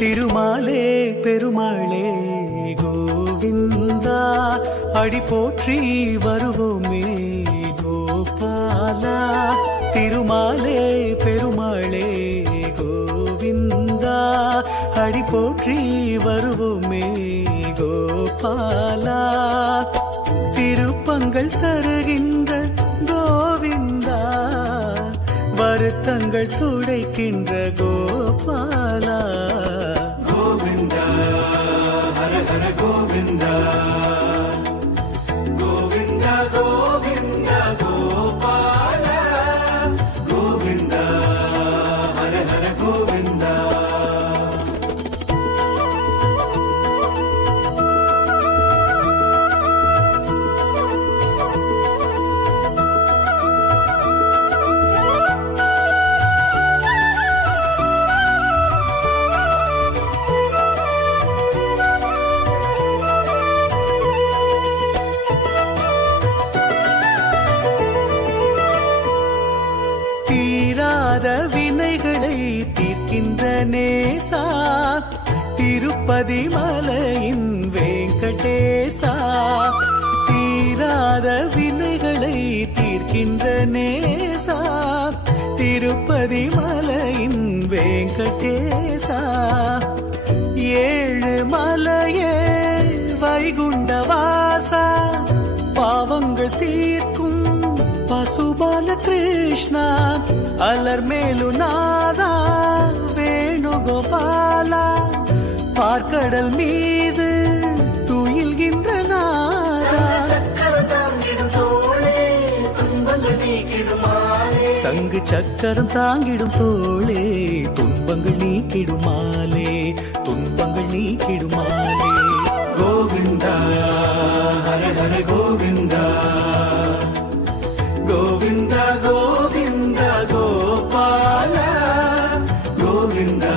திருமாலே பெருமாளே கோவிந்தா அடி போற்றி வருவோமே கோபாலா. திருமாலே பெருமாளே கோவிந்தா அடி போற்றி வருவோமே கோபாலா. திருப்பங்கள் தருகின்ற கோவிந்தா வருத்தங்கள் துடைக்கின்ற கோபாலா. கோவிந்தா ஹர ஹர கோவிந்தா கோவிந்தா கோவிந்தா கோபாலா. கோவிந்தா ஹர ஹர கோவிந்தா. வினைகளை தீர்க்கின்ற நேசா திருப்பதி மலையின் வெங்கடேசா. தீராத வினைகளை தீர்க்கின்ற நேசா திருப்பதி மலையின் வெங்கடேசா. ஏழு மலையே வைகுண்டவாசா பாவங்கள் தீர்க்கும் பசுபால கிருஷ்ணா. அலர்மேலு நாதா வேணுகோபாலா. பார்க்கடல் மீது துயில்கின்ற நாதா. சங்கு சக்கரம் தாங்கிடும் தோளே துன்பங்கள் நீக்கிடுமாலே துன்பங்கள் நீக்கிடுமாலே. கோவிந்தா ஹர ஹர கோவிந்தா கோவிந்தா கோவிந்தா கோபாலா. கோவிந்தா